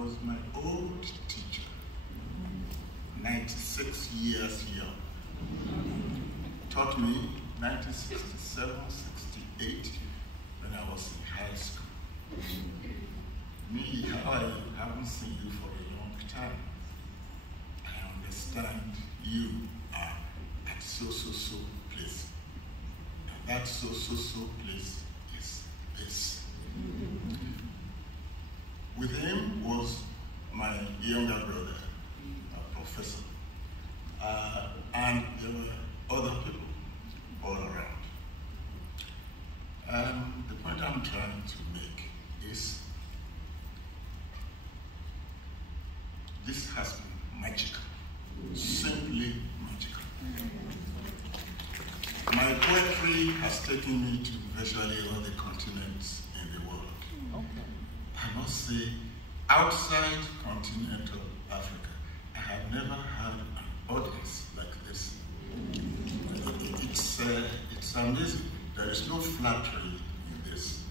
was my old teacher, 96 years young. Taught me 1967, 68, when I was in high school. Me, how are you? I haven't seen you for a long time. I understand you are at so place. And that so place is this. With him was my younger brother, a professor. And there were other people all around. The point I'm trying to make is this has been magical, simply magical. My poetry has taken me to virtually all the continents in the world. Okay. I must say, outside continental Africa, I have never had an audience like this. It's amazing. There is no flattery in this.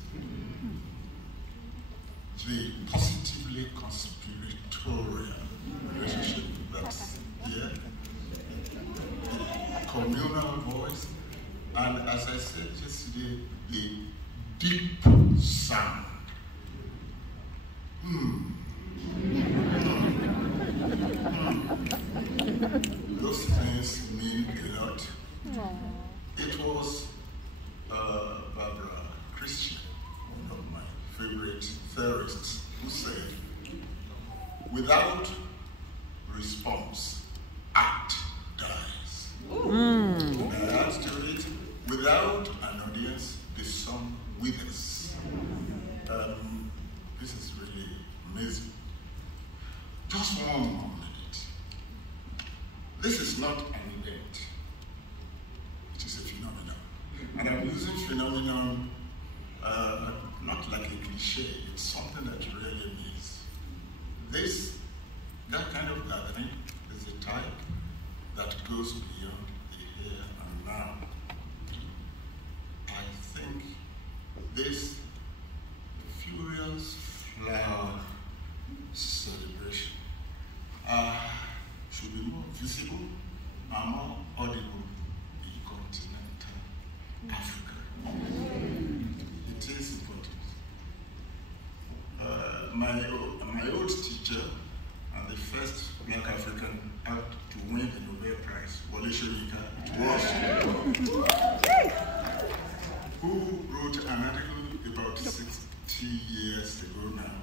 The positively conspiratorial relationship that's here, communal voice, and as I said yesterday, the deep sound. Those things mean a lot. It was Barbara Christian, one of my favorite theorists, who said, without response, art dies. And I add to it, without an audience, the song withers. This is really amazing. Just one more minute. This is not an event. It is a phenomenon. And I'm using phenomenon not like a cliche. It's something that really means. That kind of gathering is a type that goes beyond the here and now. I think this furious flower celebration should be more visible and more audible in continental Africa. It is important. My old teacher and the first Black African out to win the Nobel Prize, Wole Soyinka, who wrote an article about 60 years ago now,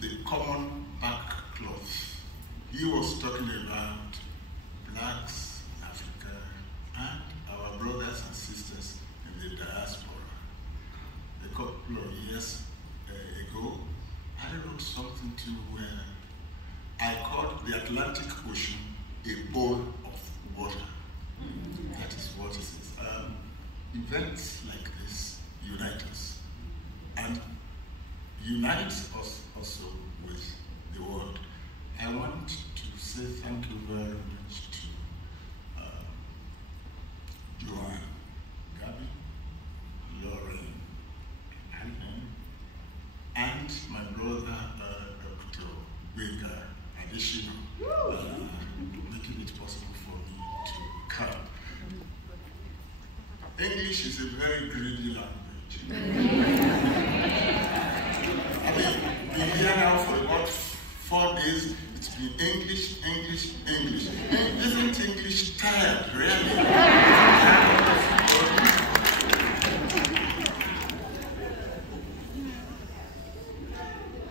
The Common Back Cloth. He was talking about blacks in Africa and our brothers and sisters in the diaspora. A couple of years ago, I wrote something to where I called the Atlantic Ocean a bowl of water. That is what it is. Events like this unite us and unite us also with the world. I want to say thank you very much to Joanne, Gabby, Lauren, and my brother, Dr. Baker Additional, making it possible for me to come. English is a very greedy language. I mean, we've been here now for about 4 days. It's been English, English, English. Isn't English tired, really?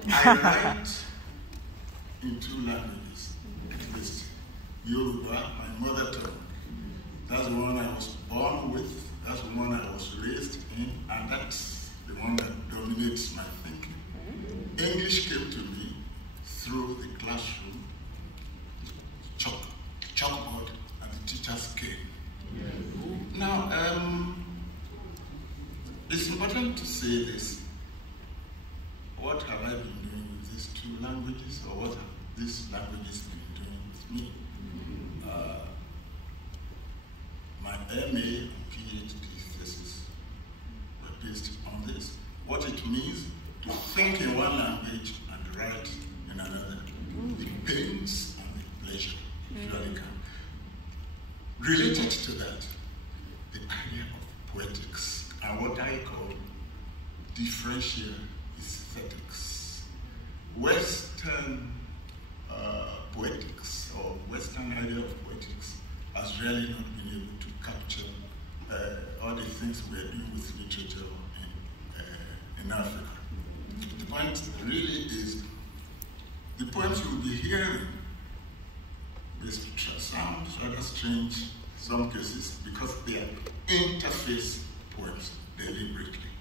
I write in 2 languages, at least. Yoruba, my mother tongue. That's the one I was born with, that's the one I was raised in, and that's the one that dominates my thinking. English came to me through the classroom, chalkboard, and the teachers came. Now, it's important to say this. What have I been doing with these 2 languages, or what have these languages been doing with me? My MA and PhD thesis were based on this. What it means to think in one language and write write in another. The pains and the pleasure usually come. Related to that, the idea of poetics and what I call differential aesthetics. Western poetics or Western idea of poetics has really not been able to capture all the things we're doing with literature in Africa. The point really is, the poems you'll be hearing sound rather strange in some cases because they are interface poems deliberately.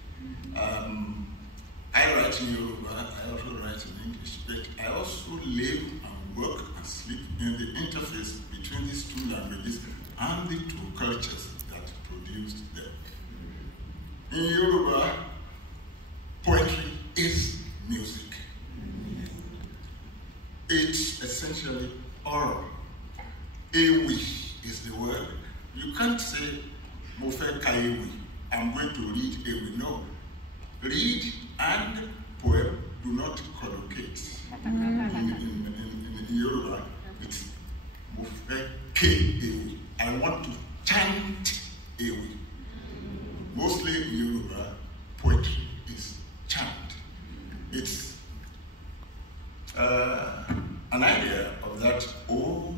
I write in Yoruba, I also write in English, but I also live and work and sleep in the interface between these two languages and the two cultures that produced them. In Yoruba, poetry is music. It's essentially oral. Ewi is the word. You can't say, Mo fẹ́ ka ewi, I'm going to read ewi. No. Read and poem do not collocate. In Yoruba, it's Mo fẹ́ ke ewi. I want to chant ewi. Mostly in Yoruba, poetry is chant. It's an idea of that old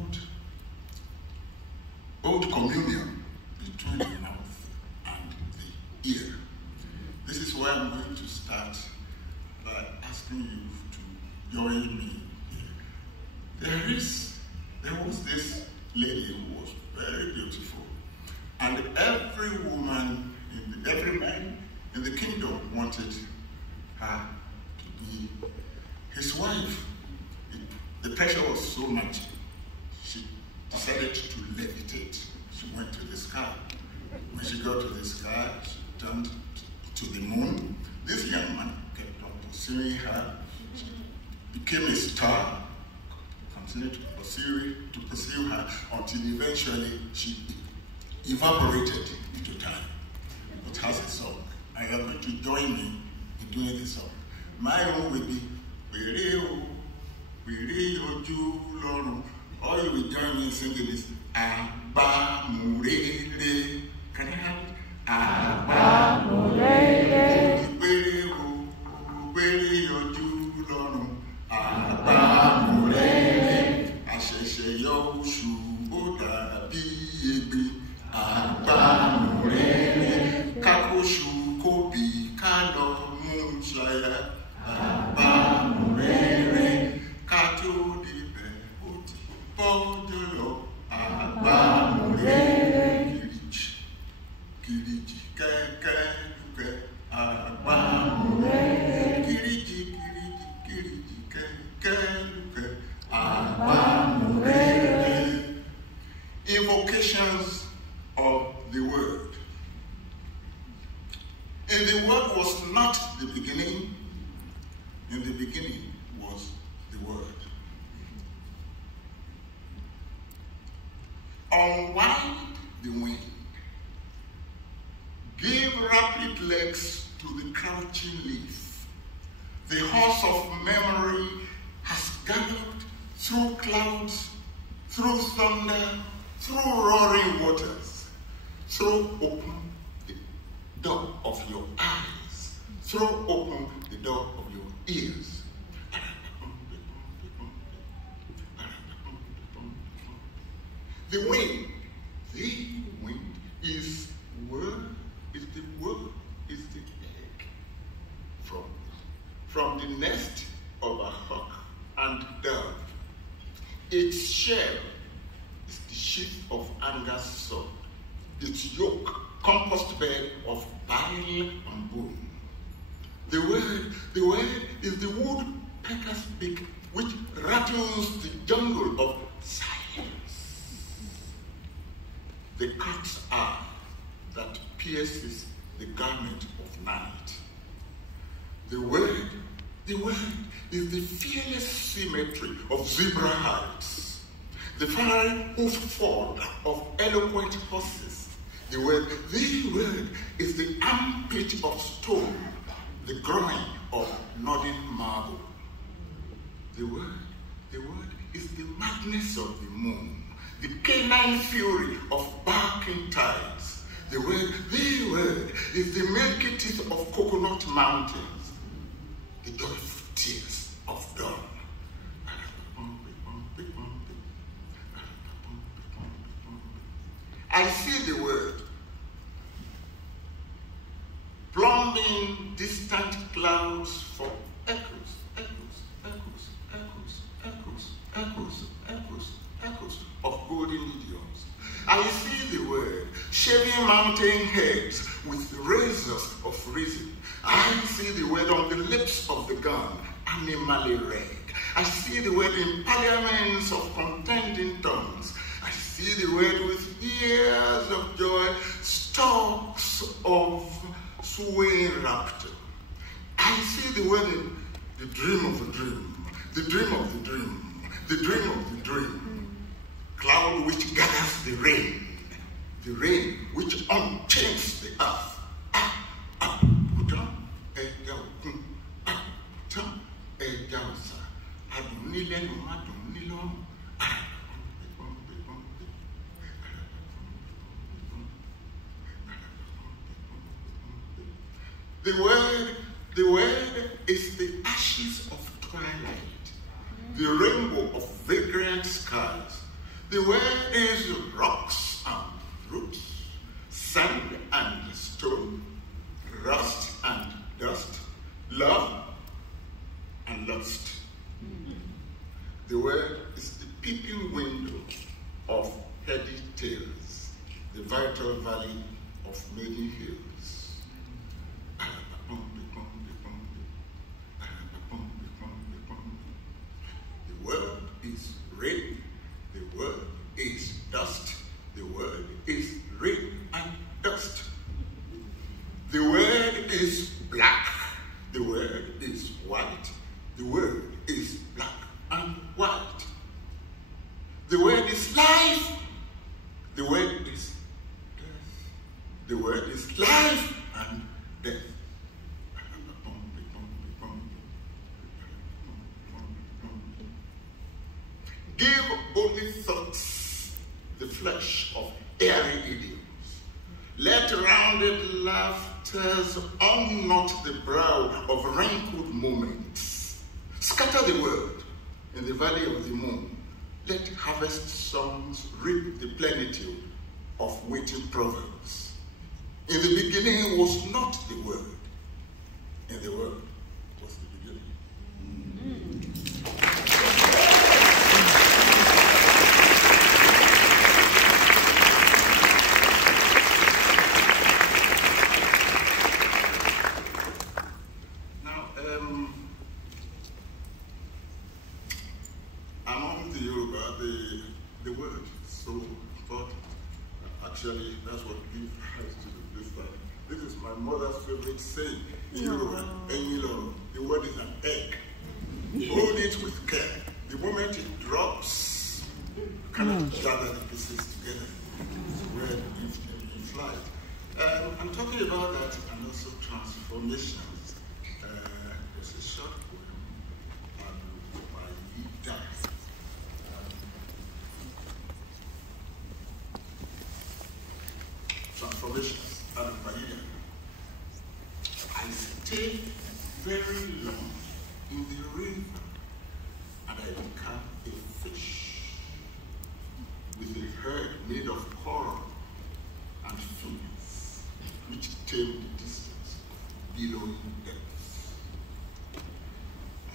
communion between the mouth and the ear. This is why I'm going to start by asking you to join me here. There was this lady who was very beautiful, and every man in the kingdom wanted her to be his wife. The pressure was so much, she decided to levitate. She went to the sky. When she got to the sky, she turned to the moon. This young man kept on pursuing her. She became a star, continued to pursue her until eventually she evaporated into time. It has a song. I am going to join me in doing this song. My own will be all you will join me in singing is Abba Murele. Can I have it? Abba Murele. Abba Murele. Asheshe yo shuboda biyebi. Abba Murele. Kakoshu kobi kano munchaya. Abba Murele. Kato dibe oti podolo. Abba Murele. Kiriji keke duke. Abba Murele. Kiriji keke duke. Abba Murele. Invocations of the Word. And the Word was not the beginning. In the beginning was the Word. Unwind the wind. Give rapid legs to the crouching leaf. The horse of memory has galloped through clouds, through thunder, through roaring waters. Throw open the door of your eyes. Throw open the door of your ears. The wind is the egg from the nest of a hawk and dove. Its shell is the sheath of Anger's sword. Its yolk, compost bed of bile and bone. The word is the woodpecker's beak which rattles the jungle of silence. The cat's eye that pierces the garment of night. The word is the fearless symmetry of zebra heights. The fiery hoof fall of eloquent horses. The word is the armpit of stone, the groin of nodding marble. The word is the madness of the moon, the canine fury of barking tides. The word is the milky teeth of coconut mountains, the joyful tears of dawn. I see the word plumbing distant clouds for echoes of golden idioms. I see the word shaving mountain heads with razors of reason. I see the word on the lips of the gun, animally red. I see the word in parliaments of contending tongues. I see the word with ears of joy, stalks of swaying rapture. I see the word in the dream of the dream, the dream of the dream, the dream of the dream. Cloud which gathers the rain which unchains the earth. The word is the ashes of twilight, the rainbow of vagrant skies. The word is rocks and roots, sand and stone, rust and dust, love and lust. The word is the peeping window of heady tales, the vital valley of many hills. The word is rain, the word is dust, the word is rain and dust. The word is black, the word is white, the word is black and white. The word is life, the word is death. The word is life and death. Give only thoughts the flesh of airy idioms. Let rounded laughters unknot the brow of wrinkled moments. Scatter the word in the valley of the moon. Let harvest songs reap the plenitude of witty proverbs. In the beginning was not the word, and the word was the beginning. Among the Yoruba, the word is so important. Actually, that's what gives rise to this family. This is my mother's favorite saying in Yoruba. The word is an egg. Hold it with care. The moment it drops, you cannot gather the pieces together. It's where it flies. I'm talking about that and also transformations. There's a short poem by Niyi. Transformations out of Niyi. I stayed very long in the river and I became a fish with a head made of coral and fins which tamed the distance of billowing depths.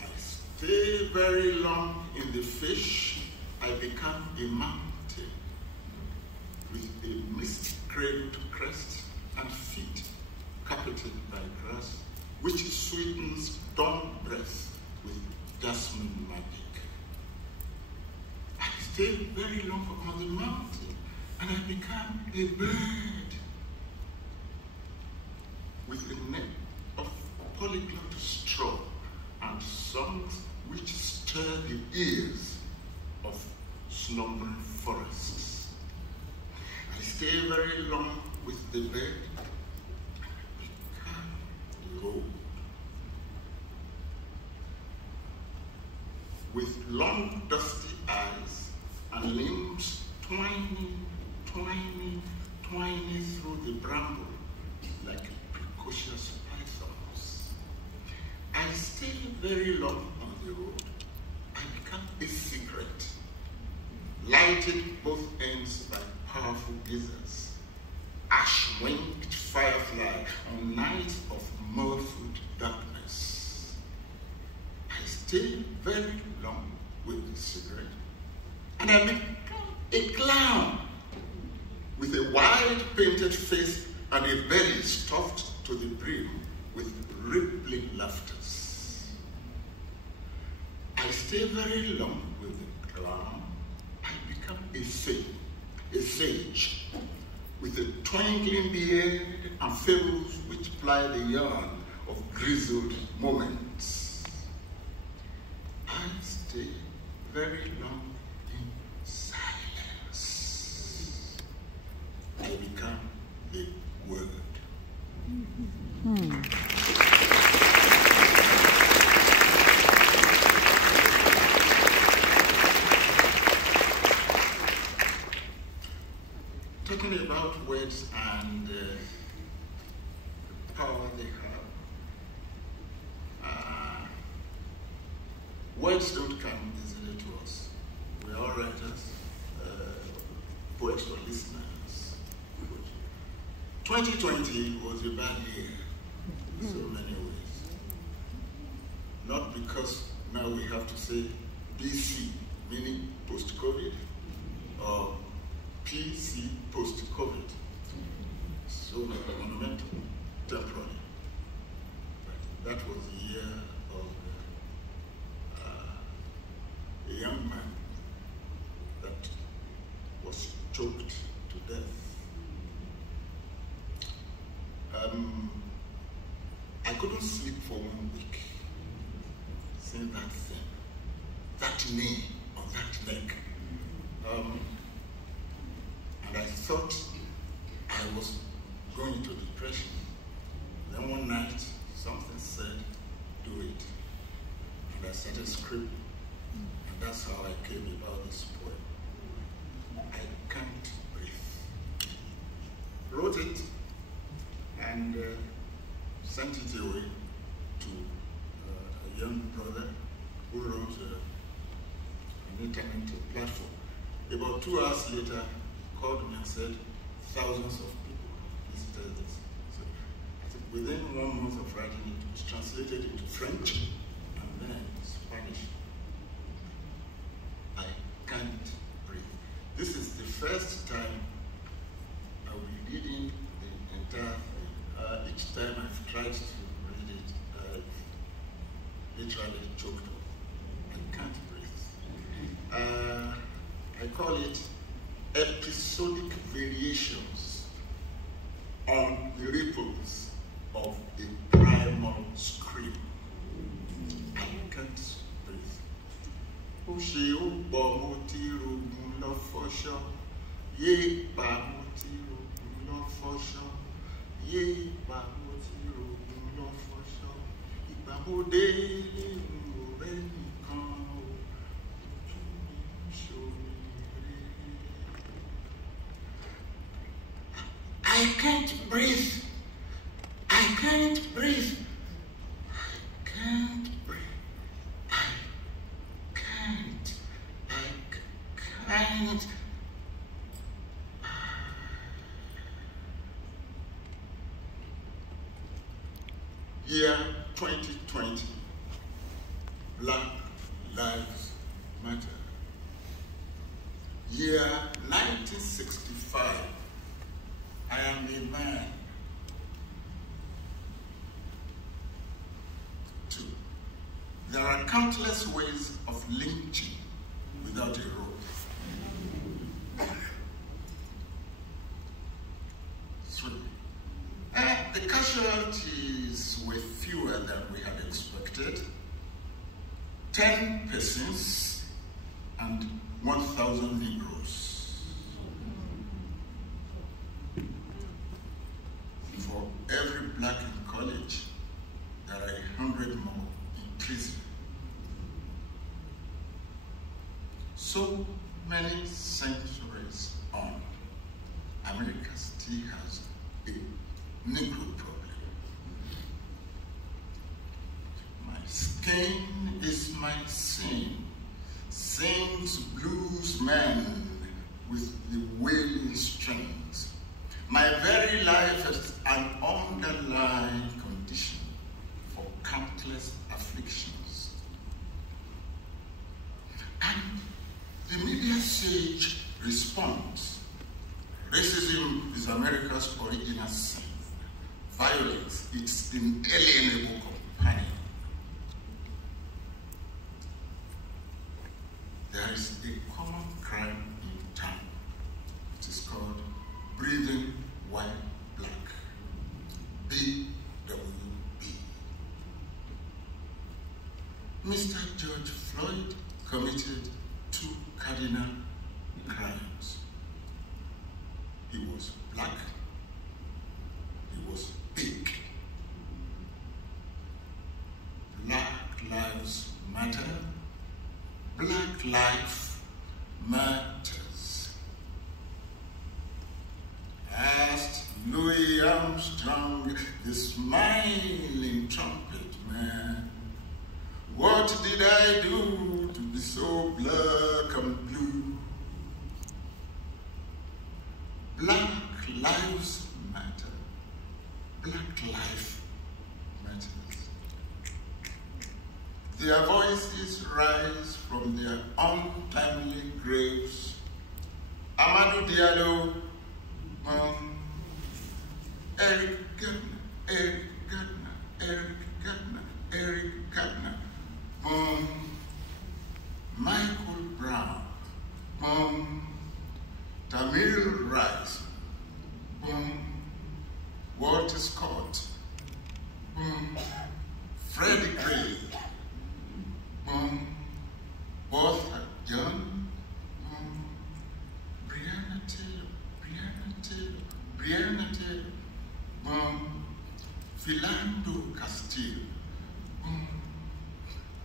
I stayed very long in the fish, I became a mountain with a mist cradle to crest and feet carpeted by grass, which sweetens dawn breath with jasmine magic. I stayed very long upon the mountain, and I became a bird with a net of polyglot straw and songs which stir the ears of slumbering forests. I stay very long with the bird, become the road. with long, dusty eyes and limbs twining through the bramble like precocious pythons. I stay very long on the road. I become a cigarette, lighted both ends by powerful geysers, ash-winged firefly on nights of muffled darkness. I stay very long with the cigarette, and I become a clown with a wide painted face and a belly stuffed to the brim with rippling laughters. I stay very long with the clown. I become a sage with a twinkling beard and fables which ply the yarn of grizzled moments. I stay very long in silence. I become the word. Talking about words and the power they have. Words don't come easily to us. We're all writers, poets or listeners. 2020 was a bad year in so many ways. Not because now we have to say BC, meaning post-COVID, or PC, post-COVID. So monumental, temporary. But that was the year of a young man that was choked to death. I couldn't sleep for 1 week, seeing that thing, that knee on that neck. And I thought I was going into depression. Then one night, something said, do it. And I started scribbling. And that's how I came about this poem. I can't breathe. Wrote it and sent it away to a young brother who runs an internet platform. About 2 hours later, he called me and said, thousands of people visited this. So I think within 1 month of writing it, it was translated into French and then Spanish. I can't breathe. This is the first time I will be reading the entire thing. Each time I've tried to read it, I've literally choked up. I can't breathe. I call it episodic variations on the ripples of a primal scream. I can't breathe. Oṣé ó gbọ́ mo ti rògùn lọ fọṣọ, yé pa mo ti rògùn lọ fọṣọ, yé pa mo ti rògùn lọ fọṣọ, ìgbà mo délé n ò rẹ́nìkan o, ojú mi ń ṣoríire. I can't breathe. I can't breathe. I can't breathe. I can't. Year 2020. Black Lives Matter. Year 1965. I am a man. 2. There are countless ways of lynching without a rope. 3. The casualties were fewer than we had expected. 10 persons and 1,000 Negroes. For every black in college, there are 100 more in prison. So many centuries on, America still has a Negro problem. My skin is my sin, sings blues man with the wailing strings. My very life is an underlying condition for countless afflictions. And the media sage responds, racism is America's original sin. Violence, its inalienable companion. There is a common crime in town. It is called breathing white black. BWB. Mr. George Floyd committed 2 cardinal crimes. He was black. He was big. Black lives matter. Black life matters. Asked Louis Armstrong, the smiling trumpet man, what did I do to be so black and blue? Black lives matter. Black life matters. Their voices rise from their untimely graves. Amadou Diallo, Eric Gardner, Michael Brown, Tamir Rice, Walter Scott, Freddie Gray, Bertha Young, Breonna Taylor, Philando Castile,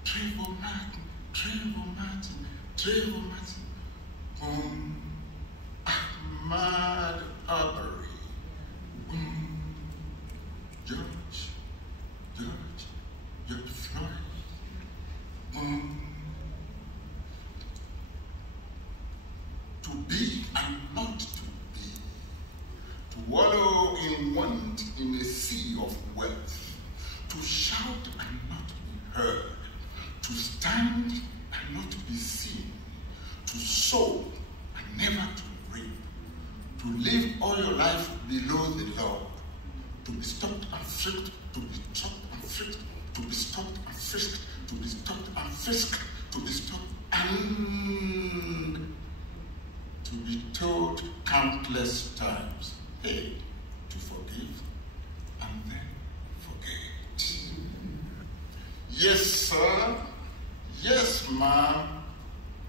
Trevor Martin, Ahmaud Arbery, George Floyd, to be and not to be, to wallow in want in a sea of wealth, to shout and not be heard, to stand and not be seen, to sow and never to reap, to live all your life below the law, to be stopped and frisked, to be stopped and frisked, to be stopped and frisked, to be stopped and frisked, to be stopped and to be told countless times, hey, to forgive and then forget. Yes, sir. Yes, ma'am.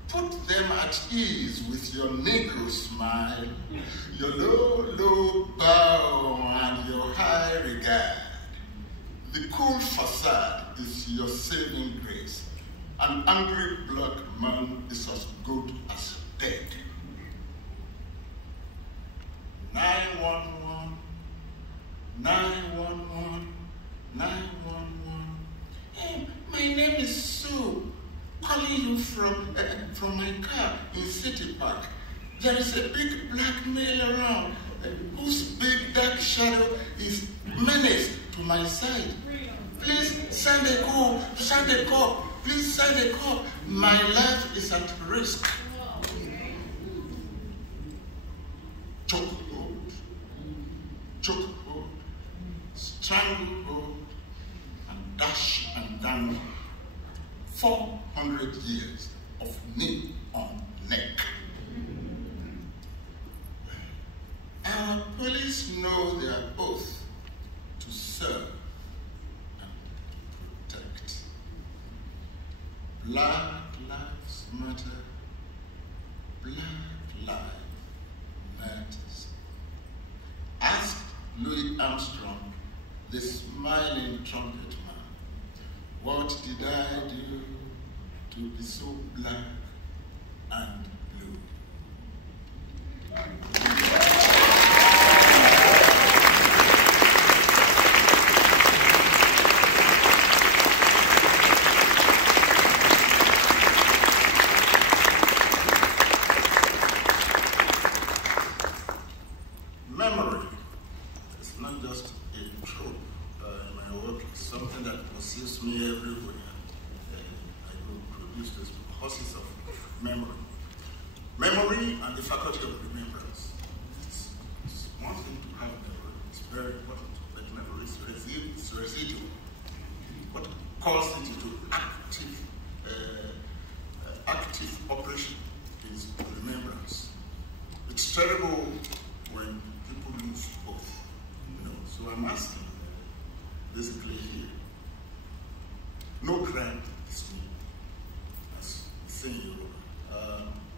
Put them at ease with your Negro smile, your low bow, and your high regard. The cool facade is your saving grace. An angry black man is as good as dead. 911, 911, 911. Hey, my name is Sue. Calling you from my car in City Park. There is a big black male around whose big dark shadow is menace to my side. Please send a call. Please send a call. My life is at risk. Chokehold, stranglehold, and dash and down. 400 years of knee on neck. Our police know their oath to serve and protect. Black lives matter. Black life matters. Ask Louis Armstrong, the smiling trumpet man, what did I do to be so black and blue. Memory is not just a trope in my work, it's something that pursues me everywhere. I will produce this horses of memory. Memory and the faculty of remembrance. It's one thing to have memory, it's very important, but memory is residual. What calls it into active operation is remembrance. It's terrible when people lose both. So I'm asking basically here, no crime is new, as saying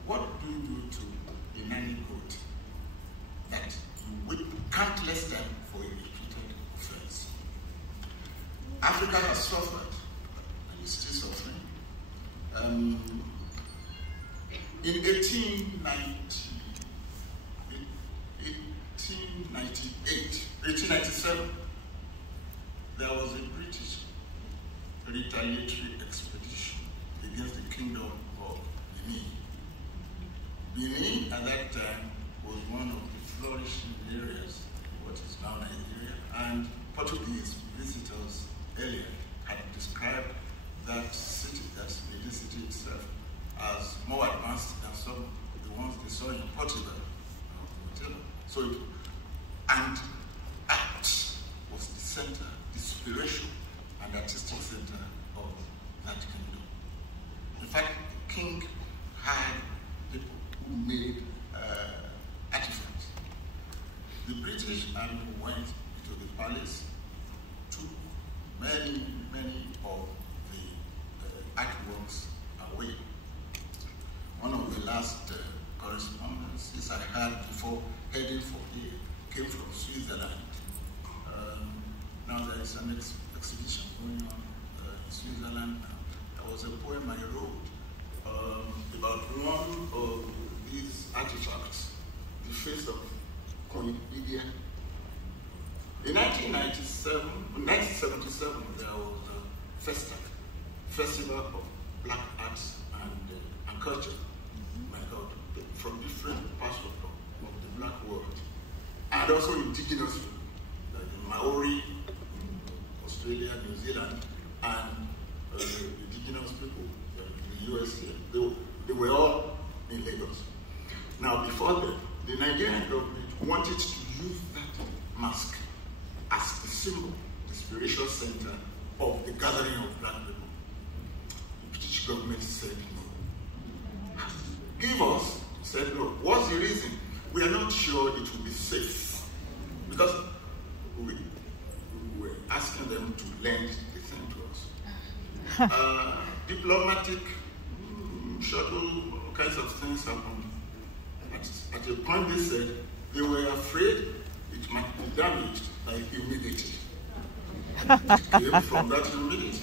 what do you do to a nanny goat that you wait countless time for a repeated offense? Africa has suffered and is still suffering. In 1897, there was a British retaliatory expedition against the kingdom of Benin. Benin at that time was one of the flourishing areas, what is now Nigeria, and Portuguese visitors earlier had described that city, that Benin city itself, as more advanced than some of the ones they saw in Portugal. So and art was the center, the spiritual and artistic center of that kingdom. In fact, the king had people who made artifacts. The British army went to the palace, took many of the artworks away. One of the last correspondences I had before heading for here came from Switzerland. Now there is an exhibition going on in Switzerland now. There was a poem I wrote about one of these artifacts, the face of Queen Lydia. In 1977, there was a Festival of Black Arts and Culture. My God, from different parts of the black world. And also indigenous people, like the Maori, Australia, New Zealand, and indigenous people in the US here. They were all in Lagos. Now, before that, the Nigerian government wanted to use that mask as the symbol, the spiritual center of the gathering of black people. The British government said no. Give us, said no. What's the reason? We are not sure it will be safe. Because we were asking them to lend the thing to us. Diplomatic shuttle, all kinds of things happened. At a point they said they were afraid it might be damaged by humidity. It came from that humidity.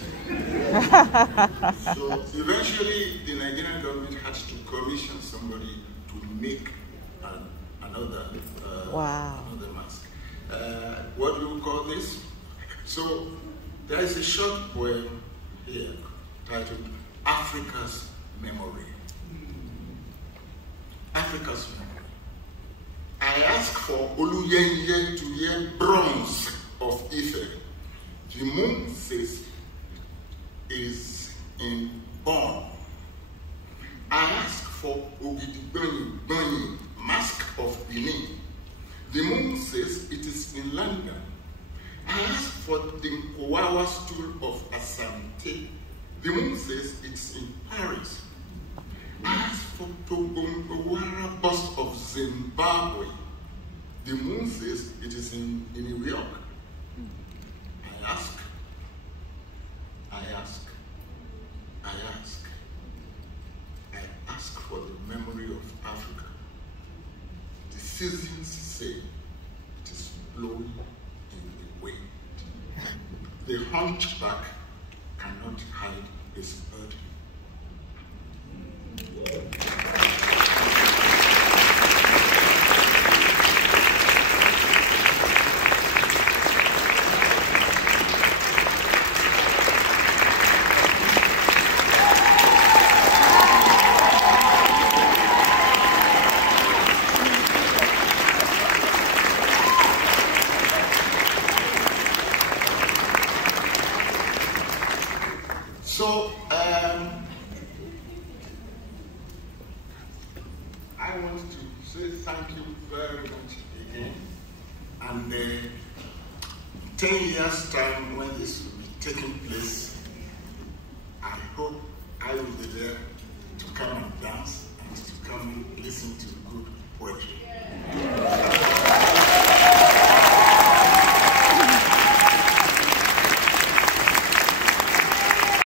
So eventually the Nigerian government had to commission somebody to make another mask. What do you call this? So there is a short poem here titled Africa's Memory. Africa's Memory. I ask for Oluyenye to hear bronze of Ife. The moon says is in Bonn. I ask for Ogidigbani, mask of Benin. The moon says it is in London. I ask for the Nkowawa stool of Asante. The moon says it's in Paris. I ask for Togombowara bust of Zimbabwe. The moon says it is in New York. I ask for the memory of Africa. The seasons say it is blowing in the wind. The hunchback cannot hide his burden. I want to say thank you very much again. And 10 years' time, when this will be taking place, I hope I will be there to come and dance and to come and listen to good poetry.